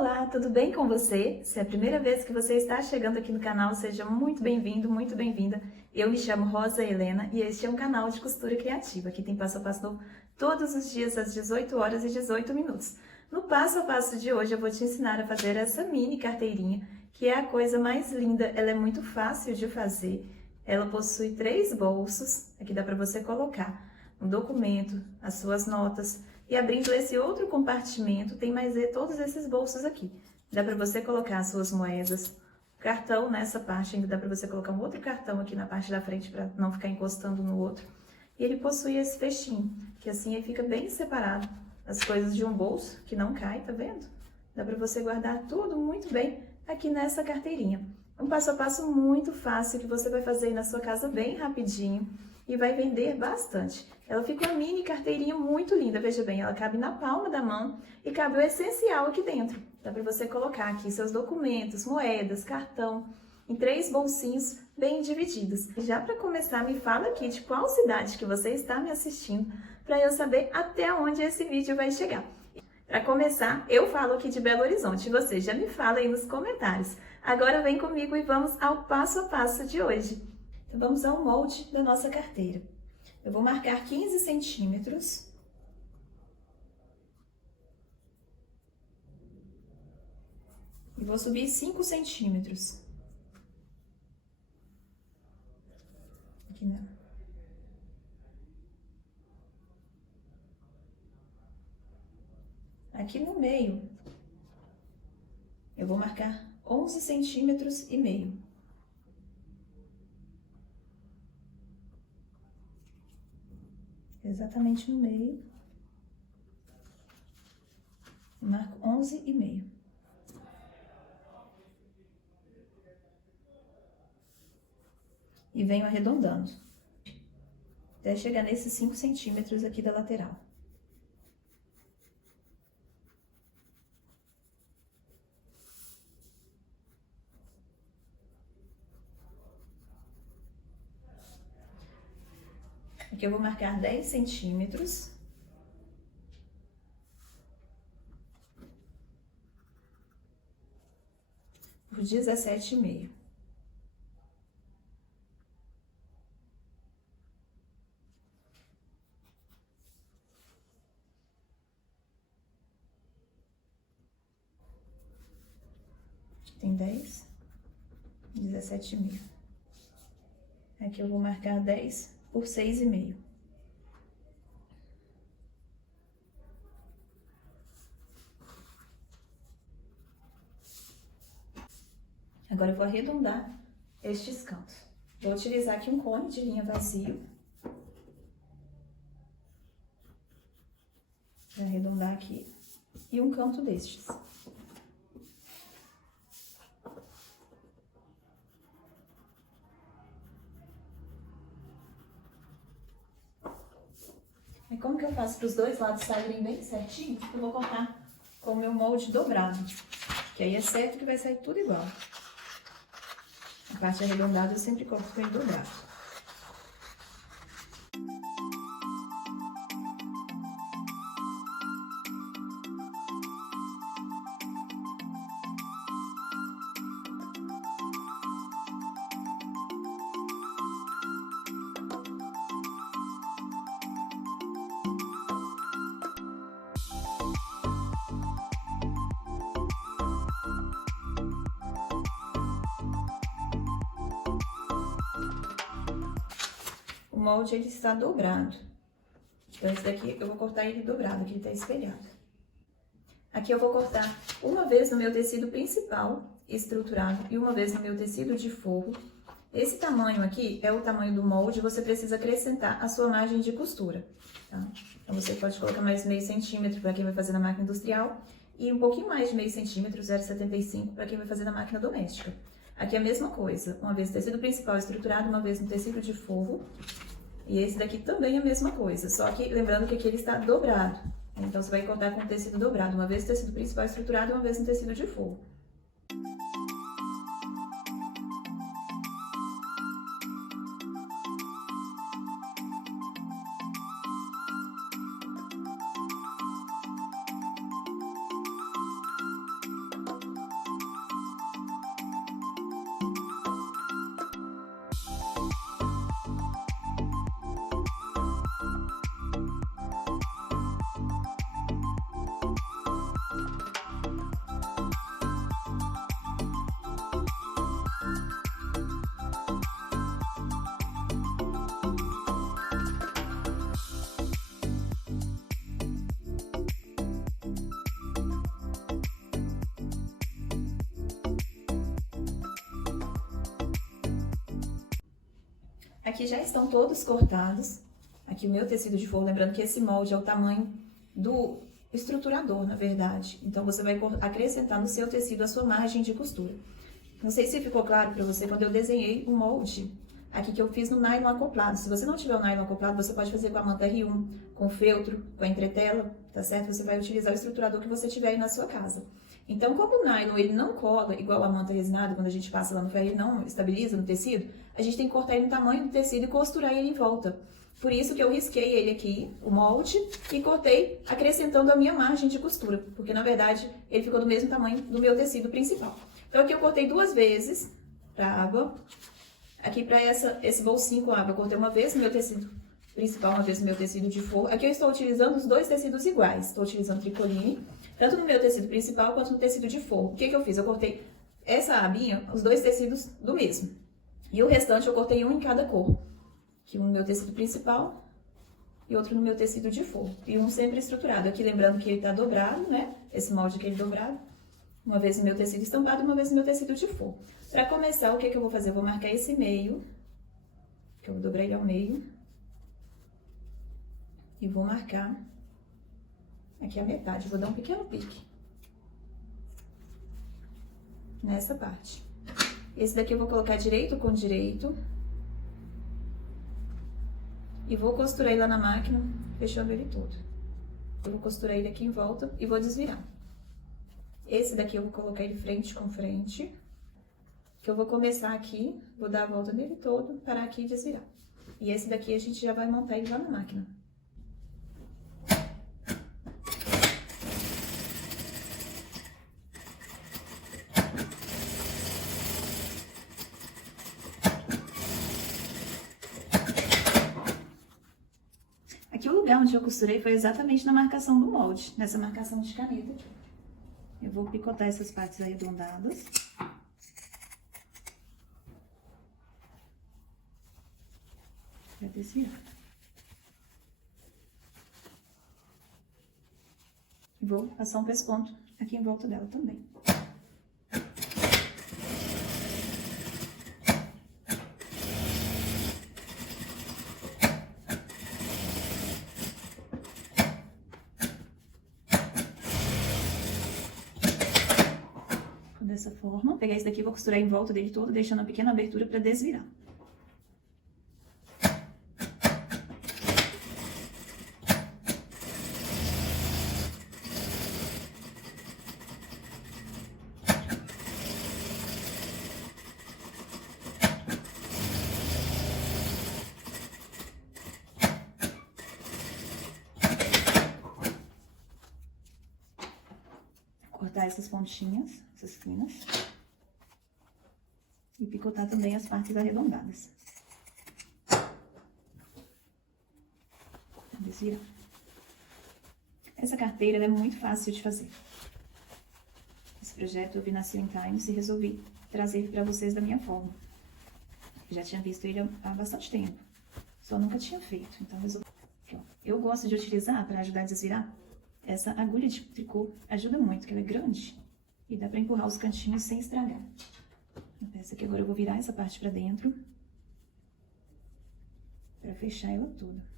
Olá, tudo bem com você? Se é a primeira vez que você está chegando aqui no canal, seja muito bem-vindo, muito bem-vinda. Eu me chamo Rosa Helena e este é um canal de costura criativa. Aqui tem passo a passo novo todos os dias às 18 horas e 18 minutos. No passo a passo de hoje eu vou te ensinar a fazer essa mini carteirinha, que é a coisa mais linda. Ela é muito fácil de fazer. Ela possui 3 bolsos, aqui dá para você colocar um documento, as suas notas. E abrindo esse outro compartimento, tem mais todos esses bolsos aqui. Dá para você colocar as suas moedas, cartão nessa parte, ainda dá para você colocar um outro cartão aqui na parte da frente para não ficar encostando no outro. E ele possui esse fechinho, que assim ele fica bem separado. As coisas de um bolso, que não cai, tá vendo? Dá para você guardar tudo muito bem aqui nessa carteirinha. Um passo a passo muito fácil que você vai fazer aí na sua casa bem rapidinho e vai vender bastante. Ela fica uma mini carteirinha muito linda, veja bem, ela cabe na palma da mão e cabe o essencial aqui dentro. Dá para você colocar aqui seus documentos, moedas, cartão, em 3 bolsinhos bem divididos. E já para começar, me fala aqui de qual cidade que você está me assistindo, para eu saber até onde esse vídeo vai chegar. Para começar, eu falo aqui de Belo Horizonte, você já me fala aí nos comentários. Agora vem comigo e vamos ao passo a passo de hoje. Então vamos ao molde da nossa carteira. Eu vou marcar 15 centímetros. E vou subir 5 centímetros. Aqui não. Aqui no meio, eu vou marcar 11 centímetros e meio. Exatamente no meio, eu marco 11 e meio. E venho arredondando, até chegar nesses 5 centímetros aqui da lateral. Aqui eu vou marcar 10 centímetros. Por 17,5. Tem 10, 17,5. Aqui eu vou marcar 10 por 6,5. Agora eu vou arredondar estes cantos. Vou utilizar aqui um cone de linha vazio para arredondar aqui e um canto destes. E como que eu faço para os dois lados saírem bem certinho? Eu vou cortar com o meu molde dobrado, que aí é certo que vai sair tudo igual. A parte arredondada eu sempre corto com ele dobrado. O molde ele está dobrado. Então esse daqui eu vou cortar ele dobrado, que ele está espelhado. Aqui eu vou cortar uma vez no meu tecido principal estruturado e uma vez no meu tecido de forro. Esse tamanho aqui é o tamanho do molde, você precisa acrescentar a sua margem de costura, tá? Então você pode colocar mais meio centímetro para quem vai fazer na máquina industrial e um pouquinho mais de meio centímetro, 0,75 para quem vai fazer na máquina doméstica. Aqui é a mesma coisa, uma vez no tecido principal estruturado, uma vez no tecido de forro. E esse daqui também é a mesma coisa, só que lembrando que aqui ele está dobrado. Então, você vai cortar com o tecido dobrado, uma vez no tecido principal estruturado e uma vez no tecido de forro. Aqui já estão todos cortados. Aqui o meu tecido de forro, lembrando que esse molde é o tamanho do estruturador, na verdade. Então, você vai acrescentar no seu tecido a sua margem de costura. Não sei se ficou claro para você quando eu desenhei o molde aqui que eu fiz no nylon acoplado. Se você não tiver o nylon acoplado, você pode fazer com a manta R1, com feltro, com a entretela, tá certo? Você vai utilizar o estruturador que você tiver aí na sua casa. Então, como o nylon ele não cola igual a manta resinada, quando a gente passa lá no ferro, ele não estabiliza no tecido, a gente tem que cortar ele no tamanho do tecido e costurar ele em volta. Por isso que eu risquei ele aqui, o molde, e cortei acrescentando a minha margem de costura, porque na verdade ele ficou do mesmo tamanho do meu tecido principal. Então aqui eu cortei 2 vezes pra água, aqui pra esse bolsinho com água eu cortei uma vez no meu tecido principal, uma vez no meu tecido de forro. Aqui eu estou utilizando os 2 tecidos iguais, estou utilizando tricoline, tanto no meu tecido principal quanto no tecido de forro. O que que eu fiz? Eu cortei essa abinha, os 2 tecidos do mesmo, e o restante eu cortei um em cada cor. Aqui um no meu tecido principal e outro no meu tecido de forro. E um sempre estruturado. Aqui lembrando que ele tá dobrado, né? Esse molde aqui ele dobrado. Uma vez no meu tecido estampado e uma vez no meu tecido de forro. Pra começar, o que que eu vou fazer? Eu vou marcar esse meio, que eu vou dobrar ele ao meio. E vou marcar aqui a metade. Vou dar um pequeno pique nessa parte. Esse daqui eu vou colocar direito com direito. E vou costurar ele lá na máquina, fechando ele todo. Eu vou costurar ele aqui em volta e vou desvirar. Esse daqui eu vou colocar ele frente com frente. Que eu vou começar aqui, vou dar a volta nele todo, parar aqui e desvirar. E esse daqui a gente já vai montar ele lá na máquina. Onde eu costurei foi exatamente na marcação do molde, nessa marcação de caneta aqui. Eu vou picotar essas partes arredondadas. Pra desviar. E vou passar um pesponto aqui em volta dela também. Dessa forma, vou pegar esse daqui e vou costurar em volta dele todo, deixando uma pequena abertura para desvirar. Cortar essas pontinhas, essas finas. E picotar também as partes arredondadas. Desviar. Essa carteira ela é muito fácil de fazer. Esse projeto eu vi na Sewing Times e resolvi trazer para vocês da minha forma. Eu já tinha visto ele há bastante tempo, só nunca tinha feito, então resolvi. Aqui, ó. Eu gosto de utilizar, para ajudar a desvirar, essa agulha de tricô ajuda muito, que ela é grande e dá para empurrar os cantinhos sem estragar. A peça aqui agora eu vou virar essa parte para dentro para fechar ela toda.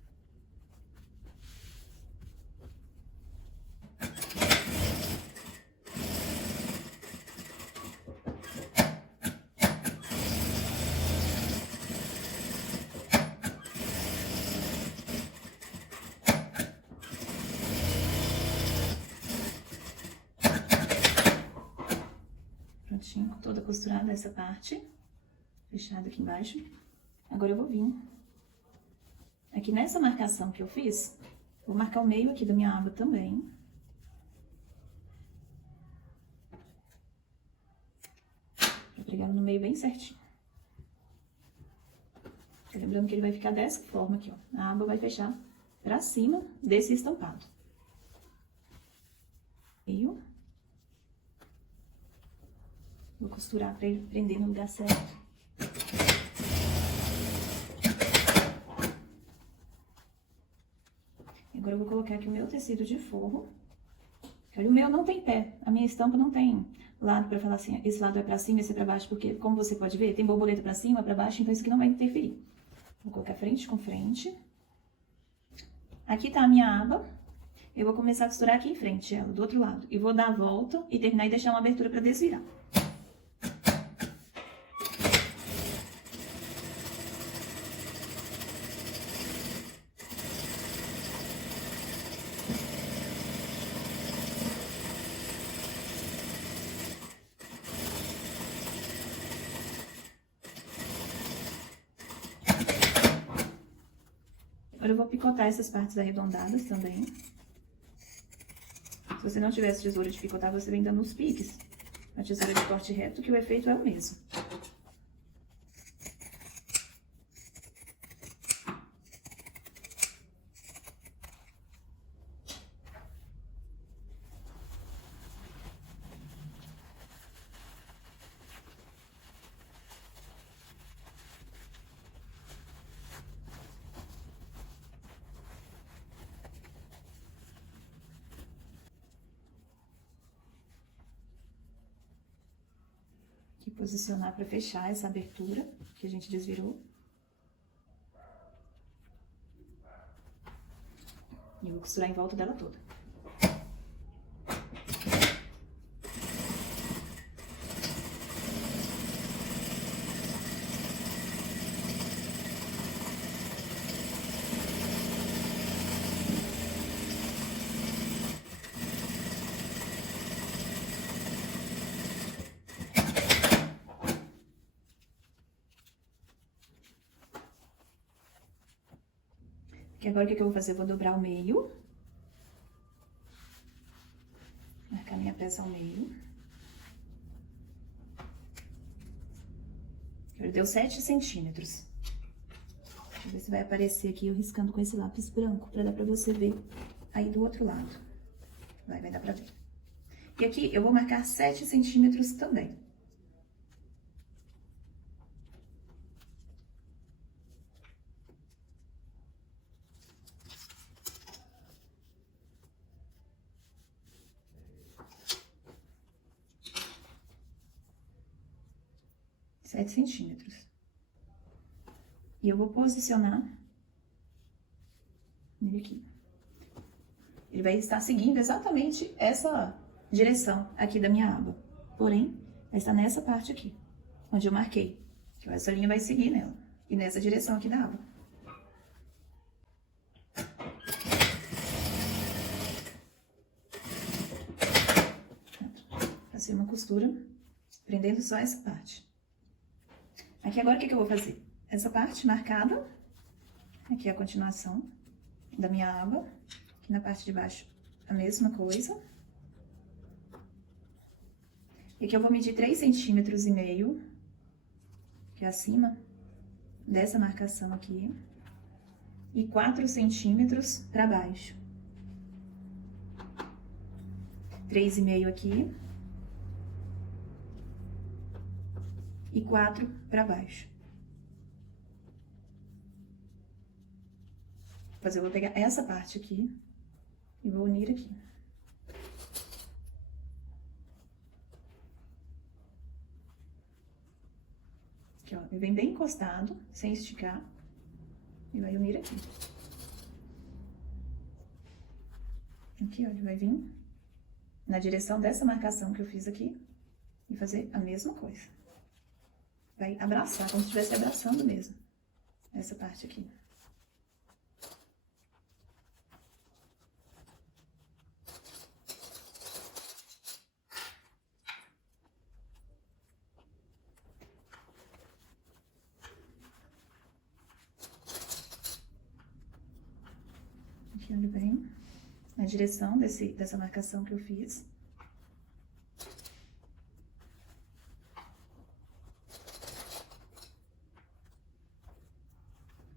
Prontinho, toda costurada essa parte, fechada aqui embaixo. Agora eu vou vir aqui nessa marcação que eu fiz, vou marcar o meio aqui da minha aba também. Pra pregar no meio bem certinho. Lembrando que ele vai ficar dessa forma aqui, ó. A aba vai fechar pra cima desse estampado. Meio. Vou costurar para ele prender no lugar certo. Agora eu vou colocar aqui o meu tecido de forro. Olha, o meu não tem pé, a minha estampa não tem lado para falar assim, esse lado é para cima, esse é para baixo, porque como você pode ver, tem borboleta para cima, para baixo, então isso aqui não vai interferir. Vou colocar frente com frente. Aqui tá a minha aba. Eu vou começar a costurar aqui em frente, ela, do outro lado. E vou dar a volta e terminar e deixar uma abertura pra desvirar. Agora eu vou picotar essas partes arredondadas também. Se você não tivesse tesoura de picotar, você vem dando os piques. A tesoura de corte reto, que o efeito é o mesmo. Aqui posicionar para fechar essa abertura que a gente desvirou. E vou costurar em volta dela toda. Que agora o que eu vou fazer? Eu vou dobrar o meio. Marcar minha peça ao meio. Agora deu 7 centímetros. Deixa eu ver se vai aparecer aqui eu riscando com esse lápis branco, pra dar pra você ver aí do outro lado. Vai dar pra ver. E aqui eu vou marcar 7 centímetros também. Centímetros. E eu vou posicionar ele aqui. Ele vai estar seguindo exatamente essa direção aqui da minha aba. Porém, vai estar nessa parte aqui, onde eu marquei. Essa linha vai seguir nela. E nessa direção aqui da aba. Passei uma costura, prendendo só essa parte. Aqui agora o que eu vou fazer? Essa parte marcada, aqui é a continuação da minha aba, aqui na parte de baixo a mesma coisa. E aqui eu vou medir 3,5 centímetros, que é acima dessa marcação aqui, e 4 centímetros para baixo. 3,5 aqui. E 4 para baixo. Depois eu vou pegar essa parte aqui e vou unir aqui. Aqui, ó, ele vem bem encostado, sem esticar, e vai unir aqui. Aqui, ó, ele vai vir na direção dessa marcação que eu fiz aqui e fazer a mesma coisa. Vai abraçar, como se estivesse abraçando mesmo, essa parte aqui. Aqui ele vem na direção dessa marcação que eu fiz.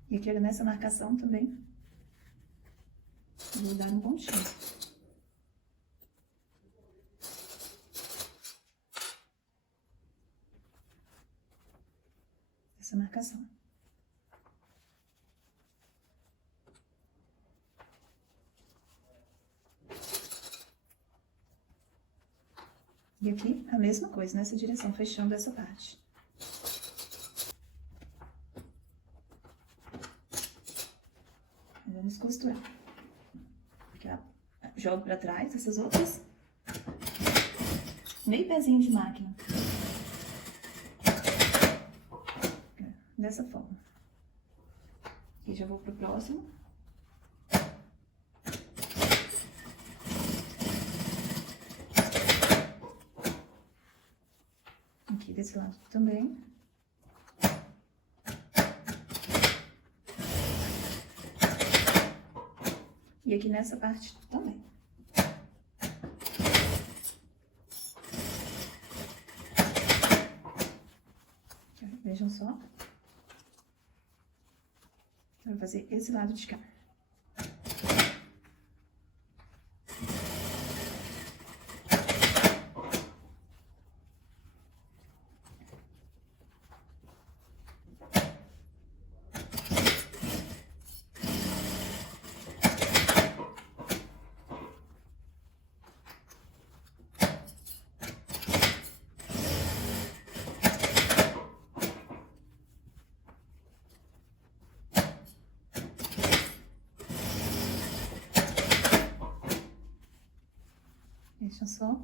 E aqui nessa marcação também, vou dar um pontinho. Essa marcação. E aqui a mesma coisa, nessa direção, fechando essa parte. costurar. Aqui, ó, jogo pra trás essas outras. Meio pezinho de máquina. Dessa forma. E já vou pro próximo. Aqui desse lado também. E aqui nessa parte também. Vejam só. Eu vou fazer esse lado de cá. Deixa só.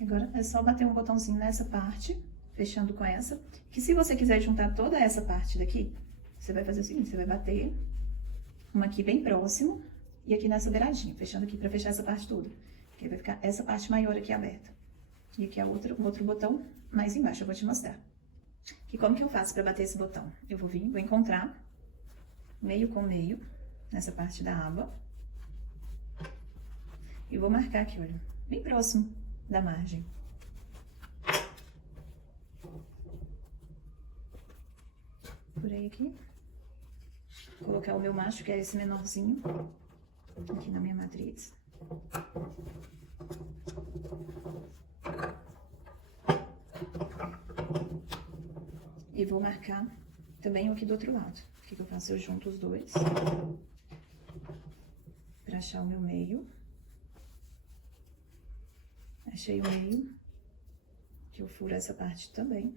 Agora é só bater um botãozinho nessa parte, fechando com essa. Que se você quiser juntar toda essa parte daqui, você vai fazer o seguinte, você vai bater uma aqui bem próximo e aqui nessa beiradinha, fechando aqui pra fechar essa parte toda. Que aí vai ficar essa parte maior aqui aberta. E aqui é um outro botão mais embaixo, eu vou te mostrar. E como que eu faço para bater esse botão? Eu vou vir, vou encontrar meio com meio, nessa parte da aba. E vou marcar aqui, olha, bem próximo da margem. Furei aqui. Vou colocar o meu macho, que é esse menorzinho, aqui na minha matriz. E vou marcar também aqui do outro lado. O que eu faço? Eu junto os dois. Pra achar o meu meio. Achei o meio. Que eu furo essa parte também.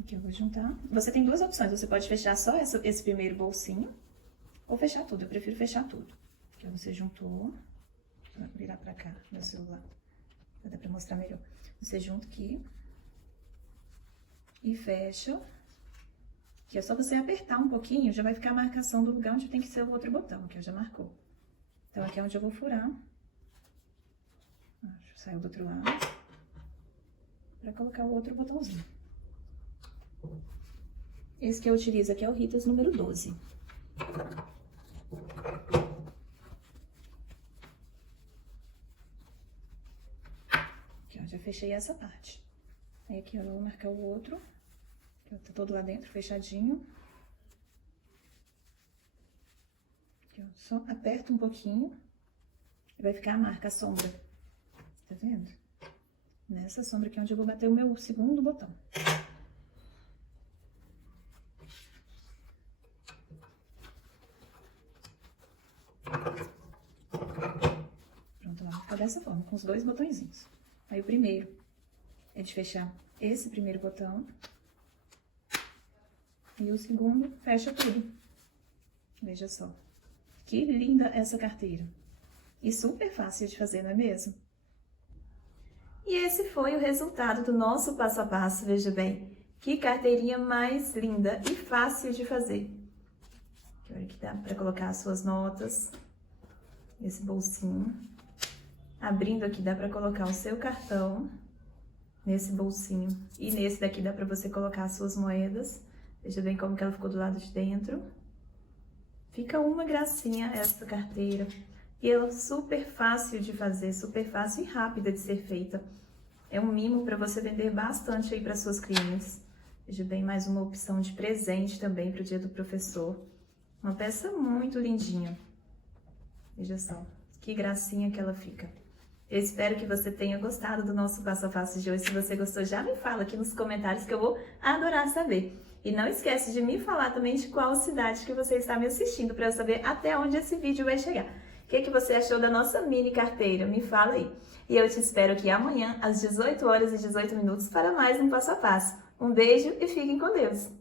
Aqui eu vou juntar. Você tem duas opções, você pode fechar só esse primeiro bolsinho, ou fechar tudo, eu prefiro fechar tudo. Aqui você juntou, vou virar pra cá, meu celular, pra dar pra mostrar melhor. Você junta aqui, e fecha, que é só você apertar um pouquinho, já vai ficar a marcação do lugar onde tem que ser o outro botão, que já marcou. Então aqui é onde eu vou furar, saiu do outro lado, pra colocar o outro botãozinho. Esse que eu utilizo aqui é o Ritas número 12. Aqui, ó, já fechei essa parte. Aí aqui, ó, eu vou marcar o outro, que tá todo lá dentro, fechadinho. Aqui, ó, só aperta um pouquinho e vai ficar a marca, a sombra. Tá vendo? Nessa sombra aqui é onde eu vou bater o meu segundo botão. Pronto, ela vai ficar dessa forma, com os dois botõezinhos. Aí o primeiro é de fechar esse primeiro botão. E o segundo fecha tudo. Veja só. Que linda essa carteira. E super fácil de fazer, não é mesmo? E esse foi o resultado do nosso passo a passo, veja bem. Que carteirinha mais linda e fácil de fazer. Olha que dá para colocar as suas notas. Esse bolsinho. Abrindo aqui dá para colocar o seu cartão nesse bolsinho. E nesse daqui dá para você colocar as suas moedas. Veja bem como que ela ficou do lado de dentro. Fica uma gracinha essa carteira. E ela é super fácil de fazer, super fácil e rápida de ser feita. É um mimo para você vender bastante aí para suas clientes. Veja bem, mais uma opção de presente também para o dia do professor. Uma peça muito lindinha. Veja só, que gracinha que ela fica. Eu espero que você tenha gostado do nosso passo a passo de hoje. Se você gostou, já me fala aqui nos comentários que eu vou adorar saber. E não esquece de me falar também de qual cidade que você está me assistindo, para eu saber até onde esse vídeo vai chegar. O que você achou da nossa mini carteira? Me fala aí. E eu te espero aqui amanhã, às 18 horas e 18 minutos, para mais um passo a passo. Um beijo e fiquem com Deus!